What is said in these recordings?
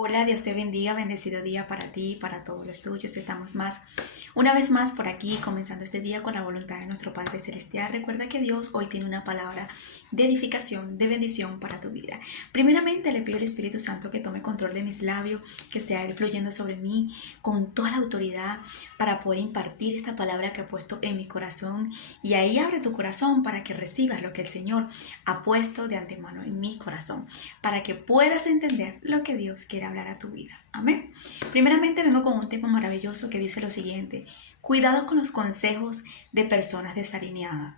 Hola, Dios te bendiga, bendecido día para ti y para todos los tuyos. Estamos una vez más por aquí, comenzando este día con la voluntad de nuestro Padre Celestial. Recuerda que Dios hoy tiene una palabra de edificación, de bendición para tu vida. Primeramente le pido al Espíritu Santo que tome control de mis labios, que sea Él fluyendo sobre mí con toda la autoridad para poder impartir esta palabra que ha puesto en mi corazón. Y ahí abre tu corazón para que recibas lo que el Señor ha puesto de antemano en mi corazón, para que puedas entender lo que Dios quiere hablar a tu vida. Amén. Primeramente vengo con un tema maravilloso que dice lo siguiente: cuidado con los consejos de personas desalineadas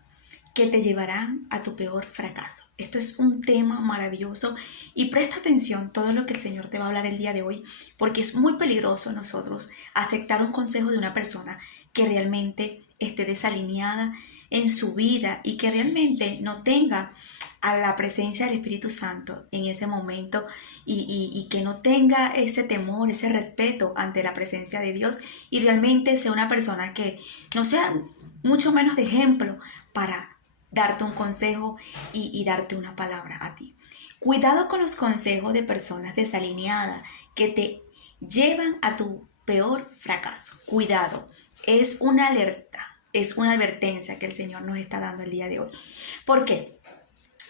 que te llevarán a tu peor fracaso. Esto es un tema maravilloso y presta atención a todo lo que el Señor te va a hablar el día de hoy, porque es muy peligroso nosotros aceptar un consejo de una persona que realmente esté desalineada en su vida y que realmente no tenga a la presencia del Espíritu Santo en ese momento y que no tenga ese temor, ese respeto ante la presencia de Dios, y realmente sea una persona que no sea mucho menos de ejemplo para darte un consejo y darte una palabra a ti. Cuidado con los consejos de personas desalineadas que te llevan a tu peor fracaso. Cuidado, es una alerta, es una advertencia que el Señor nos está dando el día de hoy. ¿Por qué?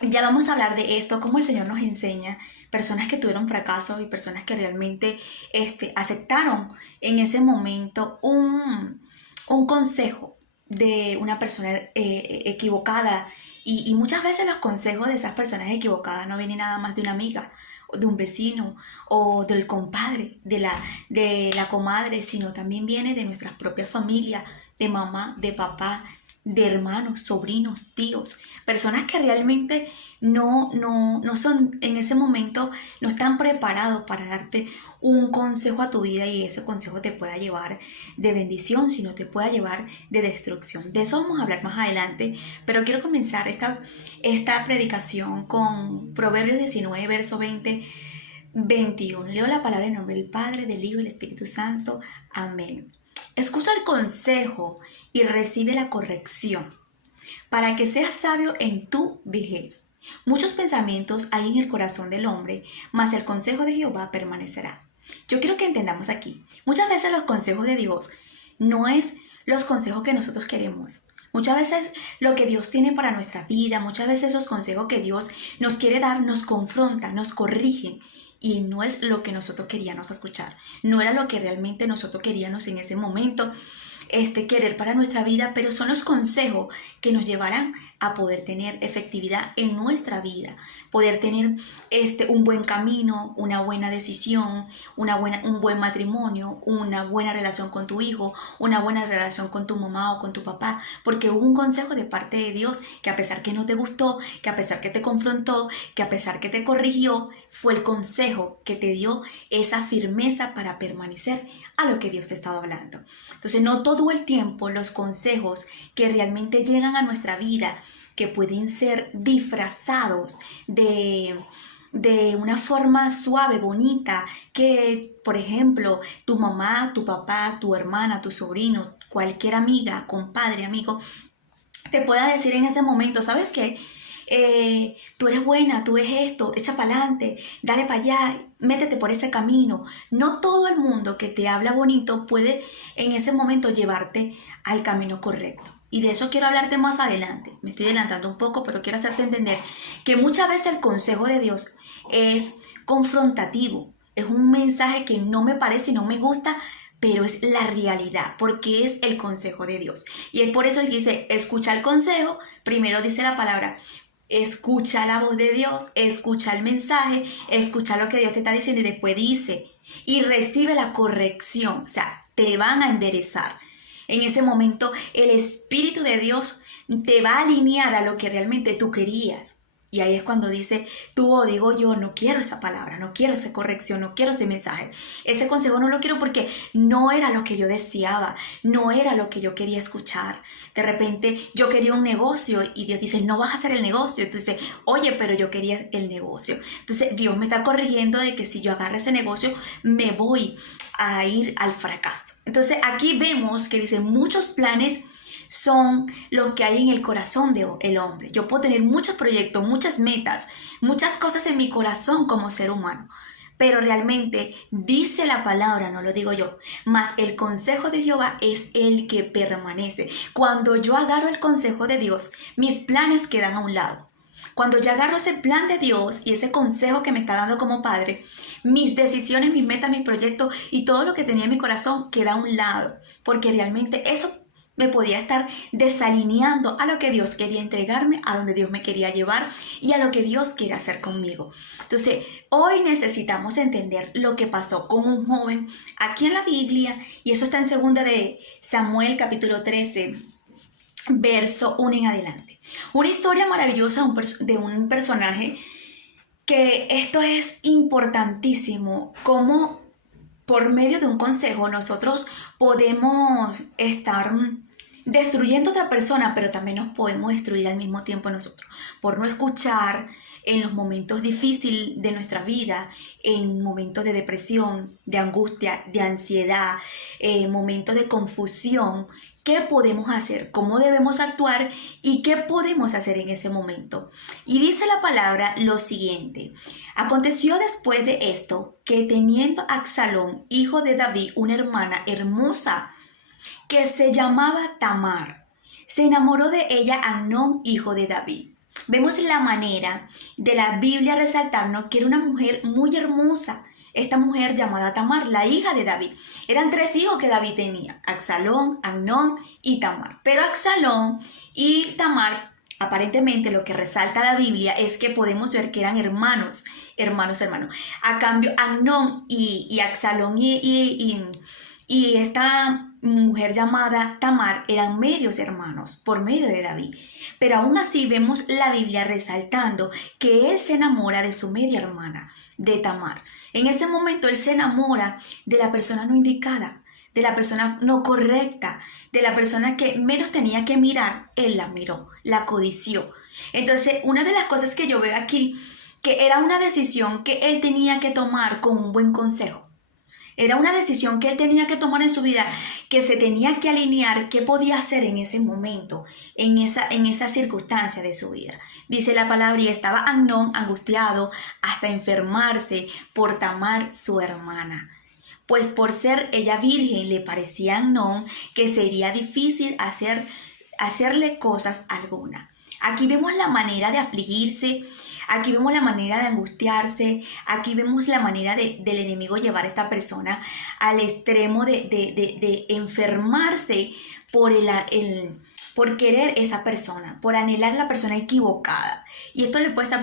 Ya vamos a hablar de esto, cómo el Señor nos enseña, personas que tuvieron fracaso y personas que realmente aceptaron en ese momento un consejo de una persona equivocada. Y muchas veces los consejos de esas personas equivocadas no vienen nada más de una amiga, o de un vecino, o del compadre, de la comadre, sino también viene de nuestras propias familias, de mamá, de papá, de hermanos, sobrinos, tíos, personas que realmente no son en ese momento, no están preparados para darte un consejo a tu vida, y ese consejo te pueda llevar de bendición, sino te pueda llevar de destrucción. De eso vamos a hablar más adelante, pero quiero comenzar esta predicación con Proverbios 19, verso 21. Leo la palabra en nombre del Padre, del Hijo y del Espíritu Santo. Amén. Escucha el consejo y recibe la corrección, para que seas sabio en tu vejez. Muchos pensamientos hay en el corazón del hombre, mas el consejo de Jehová permanecerá. Yo quiero que entendamos aquí, muchas veces los consejos de Dios no es los consejos que nosotros queremos. Muchas veces lo que Dios tiene para nuestra vida, muchas veces esos consejos que Dios nos quiere dar, nos confrontan, nos corrigen, y no es lo que nosotros queríamos escuchar. No era lo que realmente nosotros queríamos en ese momento querer para nuestra vida, pero son los consejos que nos llevarán a poder tener efectividad en nuestra vida, poder tener un buen camino, una buena decisión, un buen matrimonio, una buena relación con tu hijo, una buena relación con tu mamá o con tu papá, porque hubo un consejo de parte de Dios que, a pesar que no te gustó, que a pesar que te confrontó, que a pesar que te corrigió, fue el consejo que te dio esa firmeza para permanecer a lo que Dios te estaba hablando. Entonces, no todo el tiempo los consejos que realmente llegan a nuestra vida, que pueden ser disfrazados de una forma suave, bonita, que, por ejemplo, tu mamá, tu papá, tu hermana, tu sobrino, cualquier amiga, compadre, amigo, te pueda decir en ese momento: ¿sabes qué? Tú eres buena, tú eres esto, echa para adelante, dale para allá, métete por ese camino. No todo el mundo que te habla bonito puede en ese momento llevarte al camino correcto. Y de eso quiero hablarte más adelante. Me estoy adelantando un poco, pero quiero hacerte entender que muchas veces el consejo de Dios es confrontativo. Es un mensaje que no me parece y no me gusta, pero es la realidad, porque es el consejo de Dios. Y es por eso que dice: escucha el consejo. Primero dice la palabra: escucha la voz de Dios, escucha el mensaje, escucha lo que Dios te está diciendo, y después dice: y recibe la corrección. O sea, te van a enderezar. En ese momento el Espíritu de Dios te va a alinear a lo que realmente tú querías. Y ahí es cuando dice tú o digo yo: no quiero esa palabra, no quiero esa corrección, no quiero ese mensaje. Ese consejo no lo quiero porque no era lo que yo deseaba, no era lo que yo quería escuchar. De repente yo quería un negocio y Dios dice: no vas a hacer el negocio. Entonces, oye, pero yo quería el negocio. Entonces Dios me está corrigiendo de que si yo agarro ese negocio me voy a ir al fracaso. Entonces aquí vemos que dice: muchos planes son lo que hay en el corazón del hombre. Yo puedo tener muchos proyectos, muchas metas, muchas cosas en mi corazón como ser humano, pero realmente dice la palabra, no lo digo yo, mas el consejo de Jehová es el que permanece. Cuando yo agarro el consejo de Dios, mis planes quedan a un lado. Cuando yo agarro ese plan de Dios y ese consejo que me está dando como padre, mis decisiones, mis metas, mis proyectos y todo lo que tenía en mi corazón queda a un lado, porque realmente eso me podía estar desalineando a lo que Dios quería entregarme, a donde Dios me quería llevar y a lo que Dios quiere hacer conmigo. Entonces, hoy necesitamos entender lo que pasó con un joven aquí en la Biblia, y eso está en 2 de Samuel capítulo 13, verso 1 en adelante. Una historia maravillosa de un personaje que esto es importantísimo, cómo por medio de un consejo nosotros podemos estar destruyendo a otra persona, pero también nos podemos destruir al mismo tiempo nosotros, por no escuchar en los momentos difíciles de nuestra vida, en momentos de depresión, de angustia, de ansiedad, momentos de confusión. ¿Qué podemos hacer? ¿Cómo debemos actuar? ¿Y qué podemos hacer en ese momento? Y dice la palabra lo siguiente: aconteció después de esto que teniendo Absalón, hijo de David, una hermana hermosa que se llamaba Tamar, se enamoró de ella Amnón, hijo de David. Vemos la manera de la Biblia resaltarnos que era una mujer muy hermosa. Esta mujer llamada Tamar, la hija de David. Eran 3 hijos que David tenía: Absalón, Amnón y Tamar. Pero Absalón y Tamar, aparentemente lo que resalta la Biblia es que podemos ver que eran hermanos. A cambio, Amnón y Absalón y esta mujer llamada Tamar eran medios hermanos por medio de David. Pero aún así vemos la Biblia resaltando que él se enamora de su media hermana, de Tamar. En ese momento él se enamora de la persona no indicada, de la persona no correcta, de la persona que menos tenía que mirar. Él la miró, la codició. Entonces, una de las cosas que yo veo aquí, que era una decisión que él tenía que tomar con un buen consejo. Era una decisión que él tenía que tomar en su vida, que se tenía que alinear qué podía hacer en ese momento, en esa circunstancia de su vida. Dice la palabra: y estaba Amnón angustiado hasta enfermarse por Tamar su hermana, pues por ser ella virgen le parecía a Amnón que sería difícil hacerle cosas alguna. Aquí vemos la manera de afligirse. Aquí vemos la manera de angustiarse, aquí vemos la manera del enemigo llevar a esta persona al extremo de enfermarse por querer esa persona, por anhelar la persona equivocada. Y esto le puede estar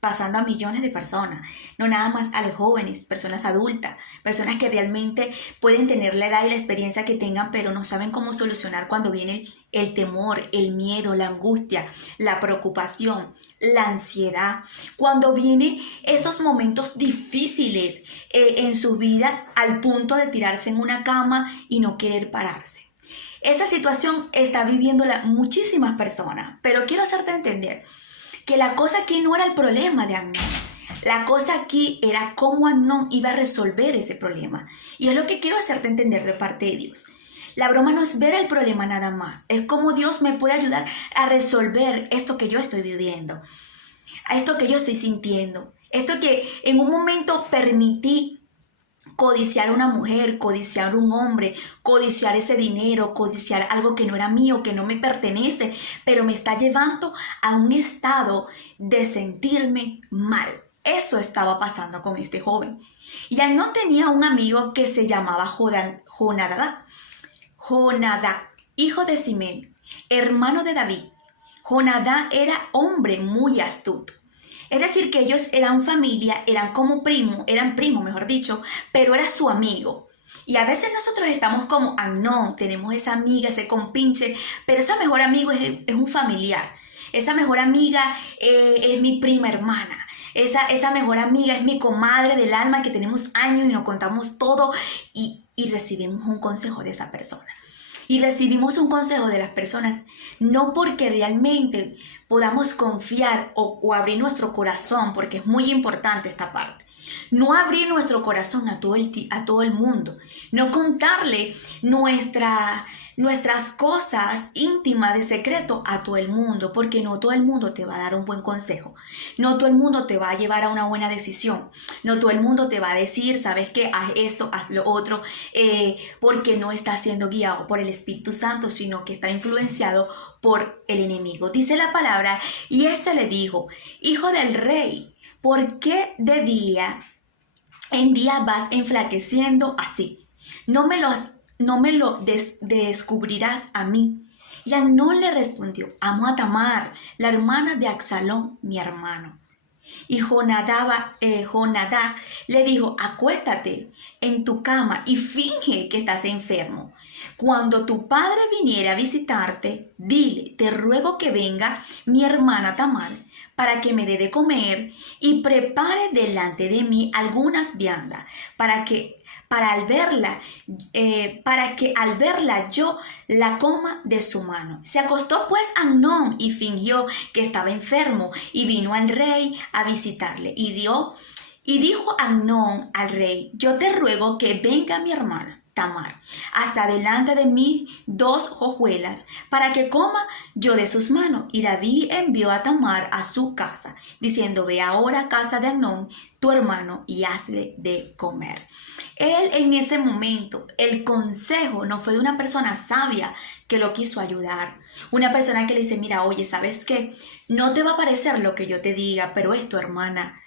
pasando a millones de personas, no nada más a los jóvenes, personas adultas, personas que realmente pueden tener la edad y la experiencia que tengan, pero no saben cómo solucionar cuando viene el temor, el miedo, la angustia, la preocupación, la ansiedad. Cuando vienen esos momentos difíciles en su vida, al punto de tirarse en una cama y no querer pararse. Esa situación está viviéndola muchísimas personas, pero quiero hacerte entender que la cosa aquí no era el problema de Amnón. La cosa aquí era cómo Amnón iba a resolver ese problema. Y es lo que quiero hacerte entender de parte de Dios. La broma no es ver el problema nada más, es cómo Dios me puede ayudar a resolver esto que yo estoy viviendo, a esto que yo estoy sintiendo, esto que en un momento permití codiciar a una mujer, codiciar a un hombre, codiciar ese dinero, codiciar algo que no era mío, que no me pertenece, pero me está llevando a un estado de sentirme mal. Eso estaba pasando con este joven. Y él no tenía un amigo que se llamaba Jonadab, hijo de Simei, hermano de David. Jonadab era hombre muy astuto. Es decir, que ellos eran familia, eran primos, mejor dicho, pero era su amigo. Y a veces nosotros estamos como Amnón, tenemos esa amiga, ese compinche, pero ese mejor amigo es un familiar. Esa mejor amiga es mi prima hermana. Esa mejor amiga es mi comadre del alma, que tenemos años y nos contamos todo y recibimos un consejo de esa persona. Y recibimos un consejo de las personas no porque realmente podamos confiar o abrir nuestro corazón, porque es muy importante esta parte. No abrir nuestro corazón a todo el mundo. No contarle nuestras cosas íntimas de secreto a todo el mundo, porque no todo el mundo te va a dar un buen consejo. No todo el mundo te va a llevar a una buena decisión. No todo el mundo te va a decir, ¿sabes qué? Haz esto, haz lo otro, porque no está siendo guiado por el Espíritu Santo, sino que está influenciado por el enemigo. Dice la palabra, y éste le dijo, hijo del rey, ¿por qué de día en día vas enflaqueciendo así? No me lo descubrirás a mí. Y Amnón le respondió, amo a Tamar, la hermana de Absalón, mi hermano. Y Jonadab le dijo, acuéstate en tu cama y finge que estás enfermo. Cuando tu padre viniera a visitarte, dile, te ruego que venga mi hermana Tamar para que me dé de comer y prepare delante de mí algunas viandas para que al verla yo la coma de su mano. Se acostó pues Amnón y fingió que estaba enfermo y vino al rey a visitarle y dijo Amnón al rey, yo te ruego que venga mi hermana Tamar hasta delante de mí 2 hojuelas para que coma yo de sus manos. Y David envió a Tamar a su casa diciendo, ve ahora a casa de Amnón tu hermano y hazle de comer. Él en ese momento, el consejo no fue de una persona sabia que lo quiso ayudar. Una persona que le dice, mira, oye, ¿sabes qué? No te va a parecer lo que yo te diga, pero es tu hermana.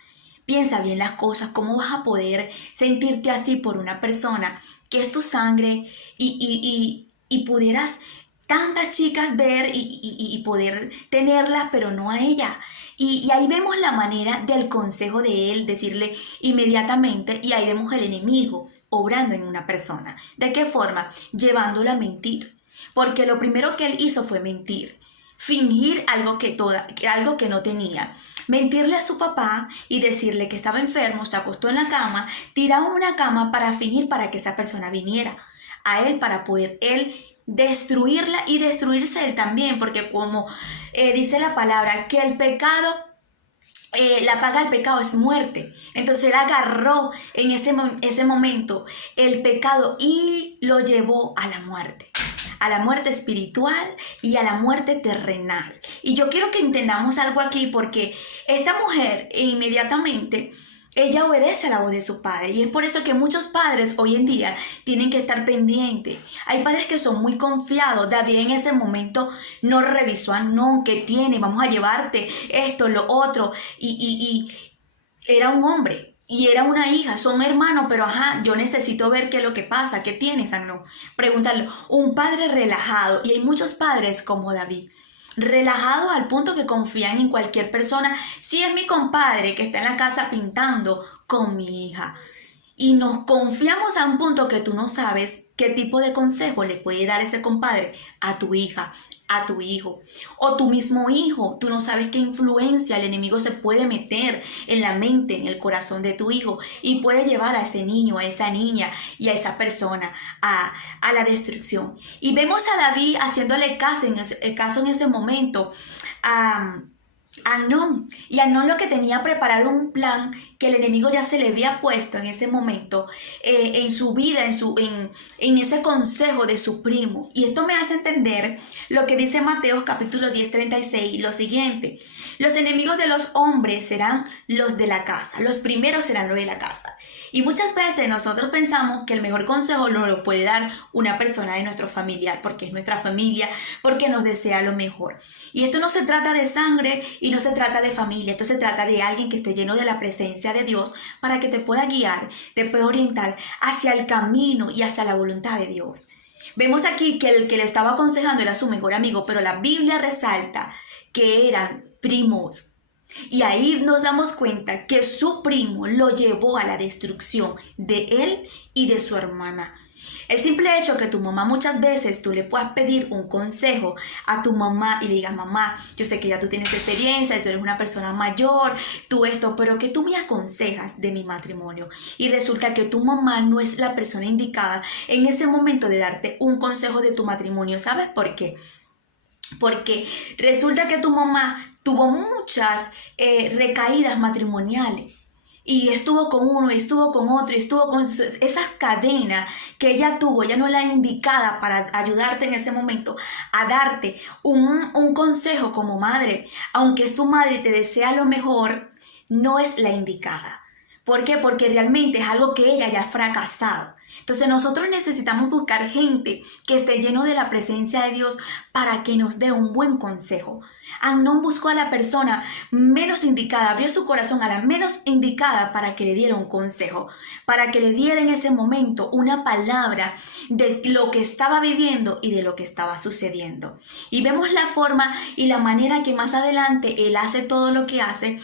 Piensa bien las cosas, ¿cómo vas a poder sentirte así por una persona que es tu sangre y pudieras tantas chicas ver y poder tenerlas, pero no a ella? Y ahí vemos la manera del consejo de él, decirle inmediatamente, y ahí vemos el enemigo obrando en una persona. ¿De qué forma? Llevándola a mentir. Porque lo primero que él hizo fue mentir, fingir algo que no tenía. Mentirle a su papá y decirle que estaba enfermo, se acostó en la cama, tiraba una cama para fingir para que esa persona viniera a él para poder él destruirla y destruirse él también, porque como dice la palabra, que el pecado, la paga del pecado es muerte. Entonces él agarró en ese momento el pecado y lo llevó a la muerte espiritual y a la muerte terrenal. Y yo quiero que entendamos algo aquí, porque esta mujer inmediatamente, ella obedece a la voz de su padre, y es por eso que muchos padres hoy en día tienen que estar pendientes. Hay padres que son muy confiados. David en ese momento no revisó a Amnón, ¿qué tiene? Vamos a llevarte esto, lo otro, y era un hombre. Y era una hija, son hermanos, pero yo necesito ver qué es lo que pasa, qué tienes, Amnón. Pregúntale, un padre relajado, y hay muchos padres como David, relajados al punto que confían en cualquier persona. Si es mi compadre que está en la casa pintando con mi hija, y nos confiamos a un punto que tú no sabes qué tipo de consejo le puede dar ese compadre a tu hija, a tu hijo, o tu mismo hijo. Tú no sabes qué influencia el enemigo se puede meter en la mente, en el corazón de tu hijo, y puede llevar a ese niño, a esa niña y a esa persona a la destrucción. Y vemos a David haciéndole caso en ese momento a Amnón. Y Amnón lo que tenía preparado un plan que el enemigo ya se le había puesto en ese momento en su vida, en ese consejo de su primo. Y esto me hace entender lo que dice Mateo capítulo 10:36, lo siguiente: los enemigos de los hombres serán los de la casa, los primeros serán los de la casa. Y muchas veces nosotros pensamos que el mejor consejo nos lo puede dar una persona de nuestro familiar, porque es nuestra familia, porque nos desea lo mejor. Y esto no se trata de sangre y no se trata de familia, esto se trata de alguien que esté lleno de la presencia de Dios para que te pueda guiar, te pueda orientar hacia el camino y hacia la voluntad de Dios. Vemos aquí que el que le estaba aconsejando era su mejor amigo, pero la Biblia resalta que eran primos. Y ahí nos damos cuenta que su primo lo llevó a la destrucción de él y de su hermana. El simple hecho que tu mamá, muchas veces tú le puedas pedir un consejo a tu mamá y le digas, mamá, yo sé que ya tú tienes experiencia, tú eres una persona mayor, tú esto, pero que tú me aconsejas de mi matrimonio. Y resulta que tu mamá no es la persona indicada en ese momento de darte un consejo de tu matrimonio. ¿Sabes por qué? Porque resulta que tu mamá tuvo muchas recaídas matrimoniales. y estuvo con uno, y estuvo con otro, y estuvo con esas cadenas que ella tuvo. Ella no es la indicada para ayudarte en ese momento, a darte un consejo como madre. Aunque es tu madre y te desea lo mejor, no es la indicada. ¿Por qué? Porque realmente es algo que ella ya ha fracasado. Entonces nosotros necesitamos buscar gente que esté lleno de la presencia de Dios para que nos dé un buen consejo. Amnón buscó a la persona menos indicada, abrió su corazón a la menos indicada para que le diera un consejo, para que le diera en ese momento una palabra de lo que estaba viviendo y de lo que estaba sucediendo. Y vemos la forma y la manera que más adelante él hace todo lo que hace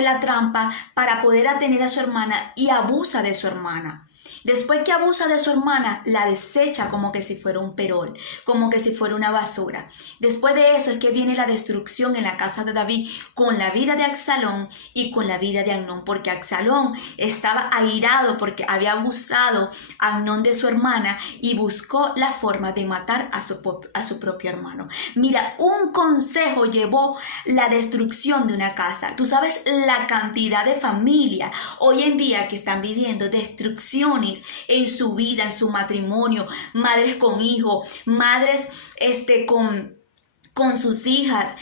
la trampa para poder atener a su hermana y abusa de su hermana. Después que abusa de su hermana, la desecha como que si fuera un perol, como que si fuera una basura. Después de eso es que viene la destrucción en la casa de David con la vida de Absalón y con la vida de Amnón, porque Absalón estaba airado porque había abusado a Amnón de su hermana y buscó la forma de matar a su propio hermano. Mira, un consejo llevó la destrucción de una casa. Tú sabes la cantidad de familias hoy en día que están viviendo destrucciones en su vida, en su matrimonio, madres con hijos, madres con sus hijas,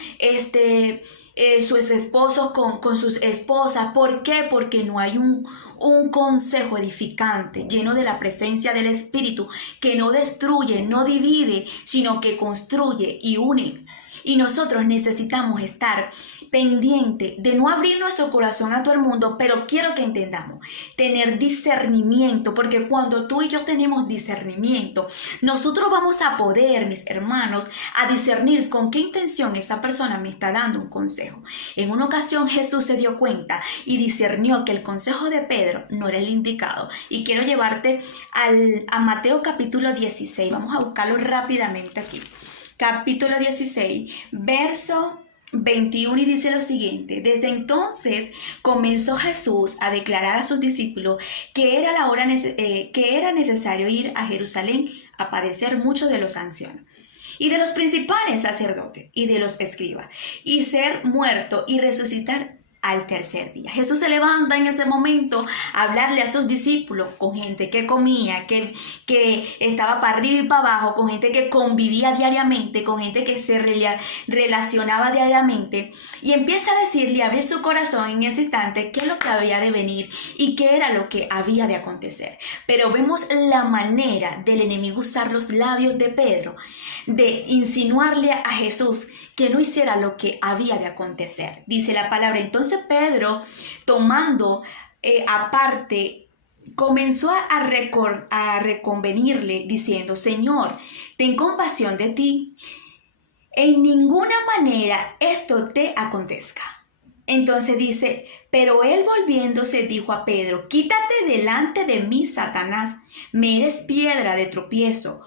sus esposos con sus esposas. ¿Por qué? Porque no hay un consejo edificante, lleno de la presencia del Espíritu, que no destruye, no divide, sino que construye y une. Y nosotros necesitamos estar pendiente de no abrir nuestro corazón a todo el mundo, pero quiero que entendamos, tener discernimiento, porque cuando tú y yo tenemos discernimiento, nosotros vamos a poder, mis hermanos, a discernir con qué intención esa persona me está dando un consejo. En una ocasión Jesús se dio cuenta y discernió que el consejo de Pedro no era el indicado. Y quiero llevarte a Mateo capítulo 16, vamos a buscarlo rápidamente aquí. Capítulo 16, verso 21, y dice lo siguiente: desde entonces comenzó Jesús a declarar a sus discípulos que era necesario ir a Jerusalén a padecer mucho de los ancianos y de los principales sacerdotes y de los escribas, y ser muerto y resucitar al tercer día. Jesús se levanta en ese momento a hablarle a sus discípulos, con gente que comía, que estaba para arriba y para abajo, con gente que convivía diariamente, con gente que se relacionaba diariamente, y empieza a decirle, a abrir su corazón en ese instante qué es lo que había de venir y qué era lo que había de acontecer. Pero vemos la manera del enemigo usar los labios de Pedro, de insinuarle a Jesús que no hiciera lo que había de acontecer. Dice la palabra: entonces Pedro, tomando aparte, comenzó a reconvenirle, diciendo: Señor, ten compasión de ti, en ninguna manera esto te acontezca. Entonces dice: pero él volviéndose dijo a Pedro: quítate delante de mí, Satanás, me eres piedra de tropiezo,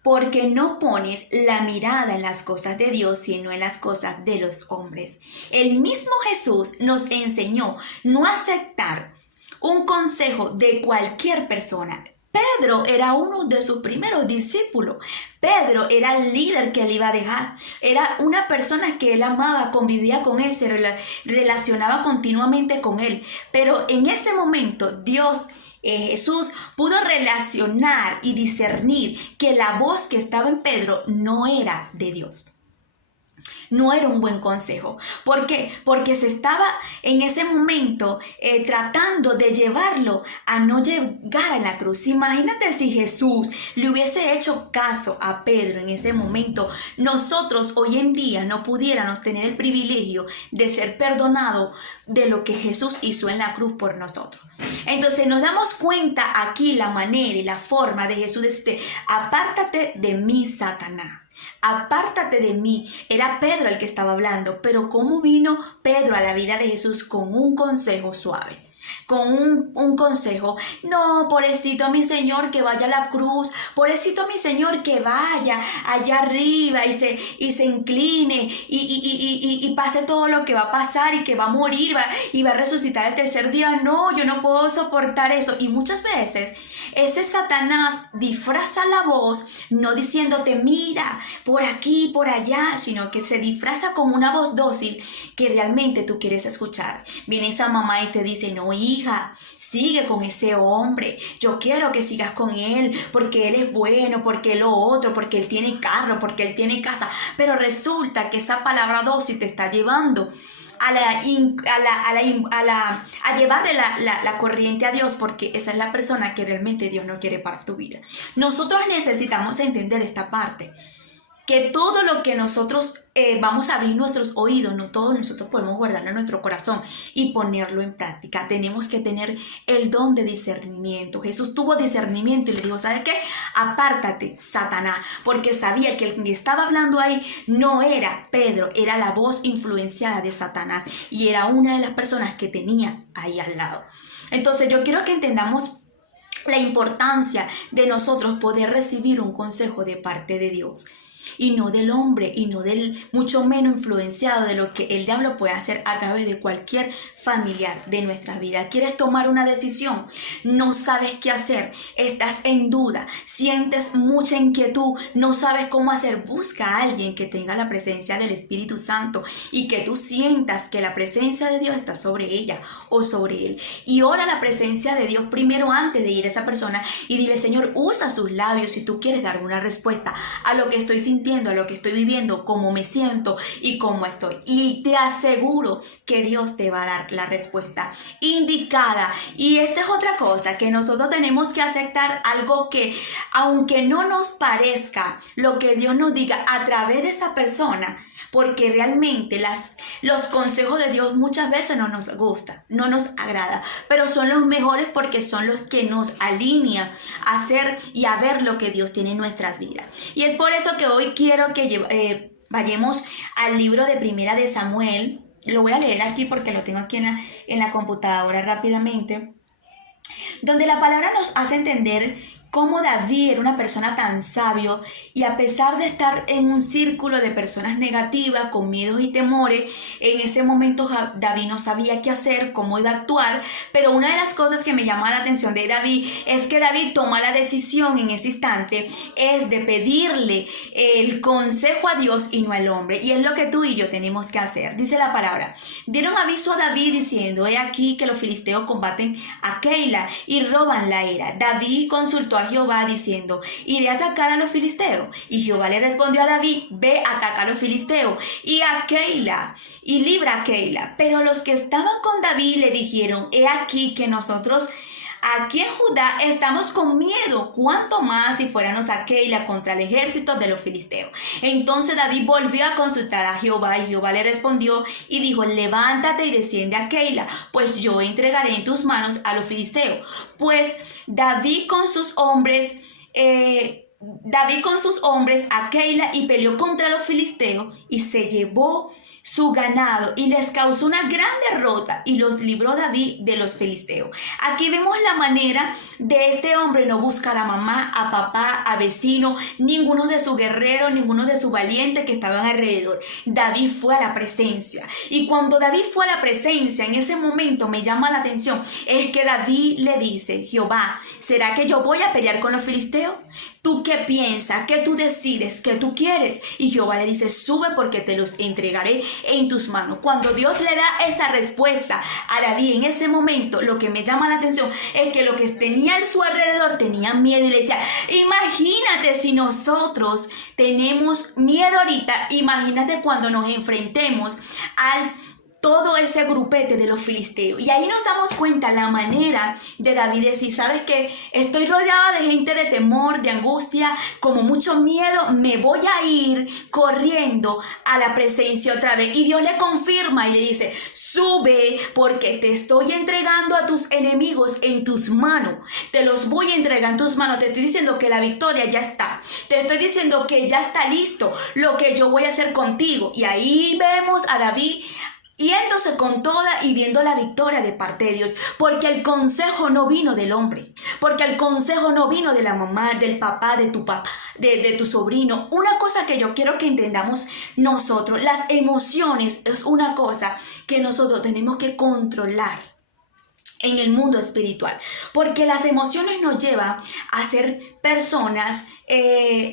porque no pones la mirada en las cosas de Dios, sino en las cosas de los hombres. El mismo Jesús nos enseñó no aceptar un consejo de cualquier persona. Pedro era uno de sus primeros discípulos. Pedro era el líder que él iba a dejar. Era una persona que él amaba, convivía con él, se relacionaba continuamente con él. Pero en ese momento Jesús pudo relacionar y discernir que la voz que estaba en Pedro no era de Dios. No era un buen consejo. ¿Por qué? Porque se estaba en ese momento tratando de llevarlo a no llegar a la cruz. Imagínate si Jesús le hubiese hecho caso a Pedro en ese momento. Nosotros hoy en día no pudiéramos tener el privilegio de ser perdonados de lo que Jesús hizo en la cruz por nosotros. Entonces nos damos cuenta aquí la manera y la forma de Jesús decirte: apártate de mí, Satanás. Apártate de mí. Era Pedro el que estaba hablando, pero ¿cómo vino Pedro a la vida de Jesús? Con un consejo suave, con un consejo: no, pobrecito mi Señor, que vaya a la cruz, pobrecito mi Señor, que vaya allá arriba y se incline y pase todo lo que va a pasar y que va a morir y va a resucitar el tercer día. No, yo no puedo soportar eso. Y muchas veces ese Satanás disfraza la voz, no diciéndote mira por aquí, por allá, sino que se disfraza como una voz dócil que realmente tú quieres escuchar. Viene esa mamá y te dice: no, hija, sigue con ese hombre, yo quiero que sigas con él, porque él es bueno, porque lo otro, porque él tiene carro, porque él tiene casa. Pero resulta que esa palabra dosis te está llevando a llevarle la corriente a Dios, porque esa es la persona que realmente Dios no quiere para tu vida. Nosotros necesitamos entender esta parte, que todo lo que nosotros vamos a abrir nuestros oídos, no todos nosotros podemos guardarlo en nuestro corazón y ponerlo en práctica. Tenemos que tener el don de discernimiento. Jesús tuvo discernimiento y le dijo, ¿sabes qué? Apártate, Satanás, porque sabía que el que estaba hablando ahí no era Pedro, era la voz influenciada de Satanás y era una de las personas que tenía ahí al lado. Entonces yo quiero que entendamos la importancia de nosotros poder recibir un consejo de parte de Dios, y no del hombre, y no del mucho menos influenciado de lo que el diablo puede hacer a través de cualquier familiar de nuestra vida. ¿Quieres tomar una decisión? No sabes qué hacer, estás en duda, sientes mucha inquietud, no sabes cómo hacer. Busca a alguien que tenga la presencia del Espíritu Santo y que tú sientas que la presencia de Dios está sobre ella o sobre él. Y ora la presencia de Dios primero antes de ir a esa persona y dile, Señor, usa sus labios si tú quieres dar una respuesta a lo que estoy sintiendo, a lo que estoy viviendo, cómo me siento y cómo estoy. Y te aseguro que Dios te va a dar la respuesta indicada. Y esta es otra cosa, que nosotros tenemos que aceptar algo que, aunque no nos parezca lo que Dios nos diga a través de esa persona, porque realmente los consejos de Dios muchas veces no nos gustan, no nos agrada, pero son los mejores porque son los que nos alinean a hacer y a ver lo que Dios tiene en nuestras vidas. Y es por eso que hoy quiero que vayamos al libro de Primera de Samuel. Lo voy a leer aquí porque lo tengo aquí en la computadora rápidamente, donde la palabra nos hace entender cómo David era una persona tan sabio, y a pesar de estar en un círculo de personas negativas, con miedos y temores, en ese momento David no sabía qué hacer, cómo iba a actuar. Pero una de las cosas que me llama la atención de David es que David toma la decisión en ese instante, es de pedirle el consejo a Dios y no al hombre, y es lo que tú y yo tenemos que hacer. Dice la palabra, dieron aviso a David diciendo, he aquí que los filisteos combaten a Keila y roban la era. David consultó a Jehová diciendo, iré a atacar a los filisteos. Y Jehová le respondió a David, ve, ataca a los filisteos y a Keila, y libra a Keila. Pero los que estaban con David le dijeron, he aquí que nosotros aquí en Judá estamos con miedo, cuánto más si fuéramos a Keila contra el ejército de los filisteos. Entonces David volvió a consultar a Jehová, y Jehová le respondió y dijo, levántate y desciende a Keila, pues yo entregaré en tus manos a los filisteos. Pues David con sus hombres a Keila y peleó contra los filisteos y se llevó su ganado y les causó una gran derrota y los libró David de los filisteos. Aquí vemos la manera de este hombre no buscar a mamá, a papá, a vecino, ninguno de sus guerreros, ninguno de sus valientes que estaban alrededor. David fue a la presencia, y cuando David fue a la presencia, en ese momento me llama la atención, es que David le dice, Jehová, ¿será que yo voy a pelear con los filisteos? ¿Tú qué piensas? ¿Qué tú decides? ¿Qué tú quieres? Y Jehová le dice, sube porque te los entregaré en tus manos. Cuando Dios le da esa respuesta a David en ese momento, lo que me llama la atención es que lo que tenía a su alrededor tenían miedo y le decía, imagínate si nosotros tenemos miedo ahorita, imagínate cuando nos enfrentemos al todo ese grupete de los filisteos. Y ahí nos damos cuenta la manera de David decir, ¿sabes qué? Estoy rodeada de gente de temor, de angustia, como mucho miedo, me voy a ir corriendo a la presencia otra vez. Y Dios le confirma y le dice, sube porque te estoy entregando a tus enemigos en tus manos. Te los voy a entregar en tus manos. Te estoy diciendo que la victoria ya está. Te estoy diciendo que ya está listo lo que yo voy a hacer contigo. Y ahí vemos a David yéndose con toda y viendo la victoria de parte de Dios, porque el consejo no vino del hombre, porque el consejo no vino de la mamá, del papá, de tu papá, de tu sobrino. Una cosa que yo quiero que entendamos nosotros, las emociones es una cosa que nosotros tenemos que controlar. en el mundo espiritual, porque las emociones nos llevan a ser personas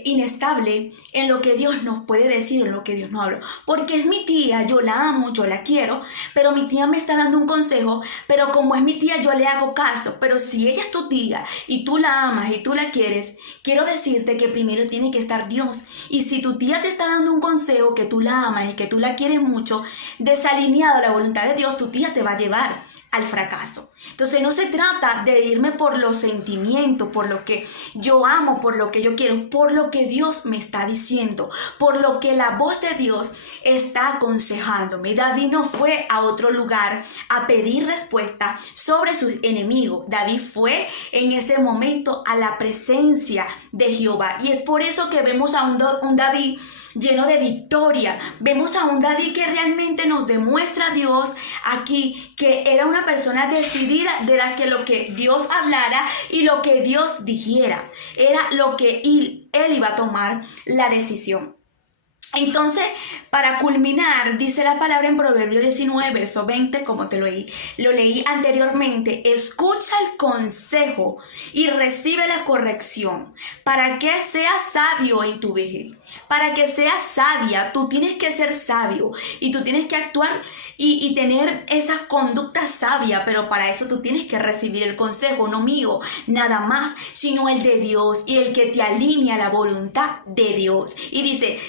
inestables en lo que Dios nos puede decir, en lo que Dios nos habla, porque es mi tía, yo la amo, yo la quiero, pero mi tía me está dando un consejo, pero como es mi tía yo le hago caso, pero si ella es tu tía y tú la amas y tú la quieres, quiero decirte que primero tiene que estar Dios, y si tu tía te está dando un consejo que tú la amas y que tú la quieres mucho, desalineado a la voluntad de Dios, tu tía te va a llevar al fracaso. Entonces no se trata de irme por los sentimientos, por lo que yo amo, por lo que yo quiero, por lo que Dios me está diciendo, por lo que la voz de Dios está aconsejándome. David no fue a otro lugar a pedir respuesta sobre sus enemigos. David fue en ese momento a la presencia de Jehová, y es por eso que vemos a un David lleno de victoria. Vemos a un David que realmente nos demuestra a Dios aquí que era una persona decidida de la que lo que Dios hablara y lo que Dios dijera era lo que él iba a tomar la decisión. Entonces, para culminar, dice la palabra en Proverbios 19, verso 20, como lo leí anteriormente: escucha el consejo y recibe la corrección, para que seas sabio en tu vejez. Para que seas sabia, tú tienes que ser sabio y tú tienes que actuar y tener esas conductas sabias, pero para eso tú tienes que recibir el consejo, no mío, nada más, sino el de Dios, y el que te alinea a la voluntad de Dios. Y dice,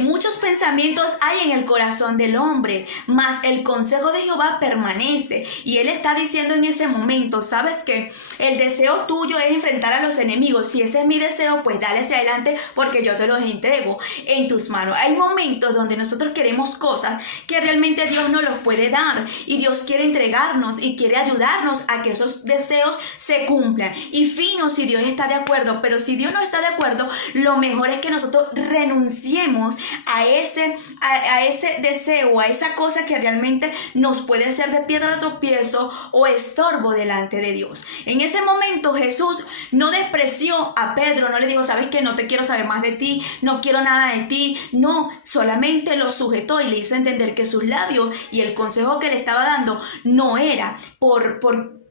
muchos pensamientos hay en el corazón del hombre, mas el consejo de Jehová permanece. Y él está diciendo en ese momento, ¿sabes qué? El deseo tuyo es enfrentar a los enemigos. Si ese es mi deseo, pues dale hacia adelante, porque yo te los entrego en tus manos. Hay momentos donde nosotros queremos cosas que realmente Dios no los puede dar, y Dios quiere entregarnos y quiere ayudarnos a que esos deseos se cumplan. Y fino si Dios está de acuerdo, pero si Dios no está de acuerdo, lo mejor es que nosotros renunciemos a ese deseo, a esa cosa que realmente nos puede hacer de piedra de tropiezo o estorbo delante de Dios. En ese momento Jesús no despreció a Pedro, no le dijo, ¿sabes qué? No te quiero saber más de ti, no quiero nada de ti. No, solamente lo sujetó y le hizo entender que sus labios y el consejo que le estaba dando no era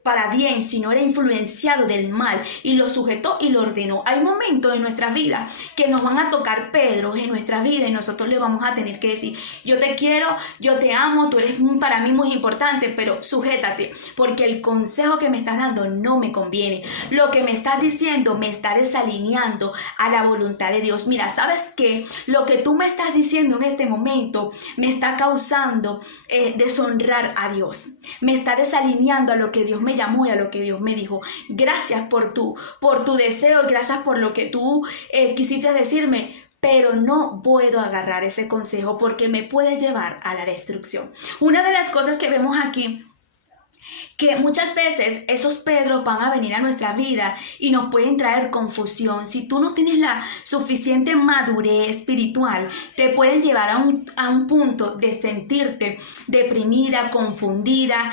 para bien, sino era influenciado del mal, y lo sujetó y lo ordenó. Hay momentos en nuestras vidas que nos van a tocar Pedro en nuestra vida, y nosotros le vamos a tener que decir, yo te quiero, yo te amo, tú eres para mí muy importante, pero sujétate, porque el consejo que me estás dando no me conviene. Lo que me estás diciendo me está desalineando a la voluntad de Dios. Mira, ¿sabes qué? Lo que tú me estás diciendo en este momento me está causando deshonrar a Dios. Me está desalineando a lo que Dios me llamó y a lo que Dios me dijo. Gracias por tu deseo, y gracias por lo que tú quisiste decirme, pero no puedo agarrar ese consejo porque me puede llevar a la destrucción. Una de las cosas que vemos aquí, que muchas veces esos Pedros van a venir a nuestra vida y nos pueden traer confusión. Si tú no tienes la suficiente madurez espiritual, te pueden llevar a un punto de sentirte deprimida, confundida,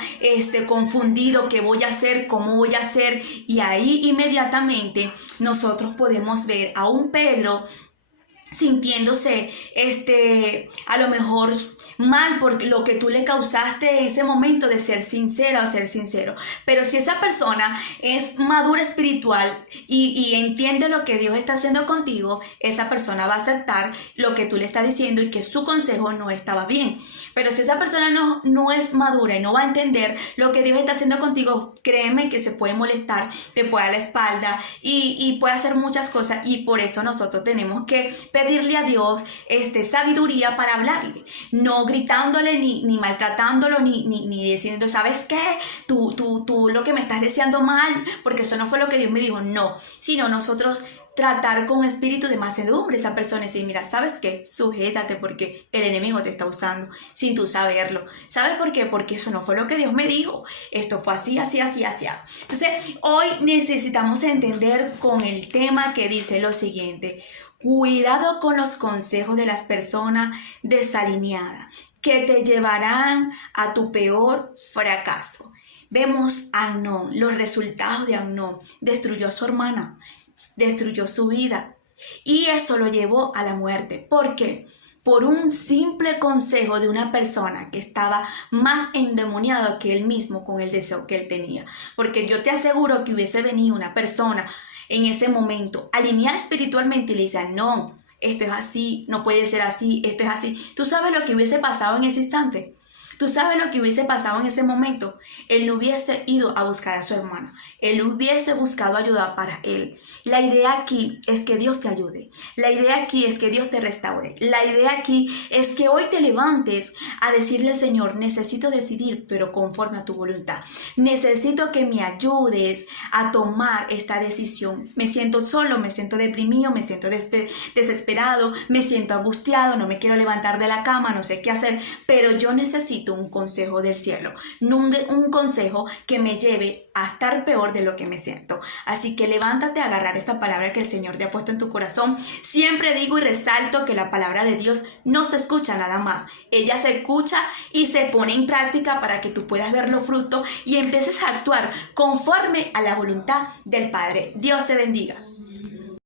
confundido, ¿qué voy a hacer? ¿Cómo voy a hacer? Y ahí inmediatamente nosotros podemos ver a un Pedro sintiéndose a lo mejor mal por lo que tú le causaste en ese momento de ser sincera o ser sincero. Pero si esa persona es madura espiritual y entiende lo que Dios está haciendo contigo, esa persona va a aceptar lo que tú le estás diciendo y que su consejo no estaba bien. Pero si esa persona no es madura y no va a entender lo que Dios está haciendo contigo, créeme que se puede molestar, te puede dar la espalda y puede hacer muchas cosas. Y por eso nosotros tenemos que pedirle a Dios sabiduría para hablarle, no gritándole ni maltratándolo ni diciendo, ¿sabes qué? Tú lo que me estás deseando mal, porque eso no fue lo que Dios me dijo. No, sino nosotros tratar con espíritu de mansedumbre a esa persona y decir, mira, ¿sabes qué? Sujétate, porque el enemigo te está usando sin tú saberlo. ¿Sabes por qué? Porque eso no fue lo que Dios me dijo. Esto fue así, así, así, así. Entonces, hoy necesitamos entender con el tema que dice lo siguiente: cuidado con los consejos de las personas desalineadas, que te llevarán a tu peor fracaso. Vemos a Amnón, los resultados de Amnón. Destruyó a su hermana, destruyó su vida, y eso lo llevó a la muerte. ¿Por qué? por un simple consejo de una persona que estaba más endemoniado que él mismo con el deseo que él tenía. Porque yo te aseguro que hubiese venido una persona en ese momento alineada espiritualmente y le decía, no, esto es así, no puede ser así, esto es así. ¿Tú sabes lo que hubiese pasado en ese instante? ¿Tú sabes lo que hubiese pasado en ese momento? Él no hubiese ido a buscar a su hermano. Él hubiese buscado ayuda para él. La idea aquí es que Dios te ayude. La idea aquí es que Dios te restaure. La idea aquí es que hoy te levantes a decirle al Señor, necesito decidir, pero conforme a tu voluntad. Necesito que me ayudes a tomar esta decisión. Me siento solo, me siento deprimido, me siento desesperado, me siento angustiado, no me quiero levantar de la cama, no sé qué hacer, pero yo necesito un consejo del cielo, un consejo que me lleve a estar peor de lo que me siento. Así que levántate a agarrar esta palabra que el Señor te ha puesto en tu corazón. Siempre digo y resalto que la palabra de Dios no se escucha nada más. Ella se escucha y se pone en práctica para que tú puedas ver los frutos y empieces a actuar conforme a la voluntad del Padre. Dios te bendiga.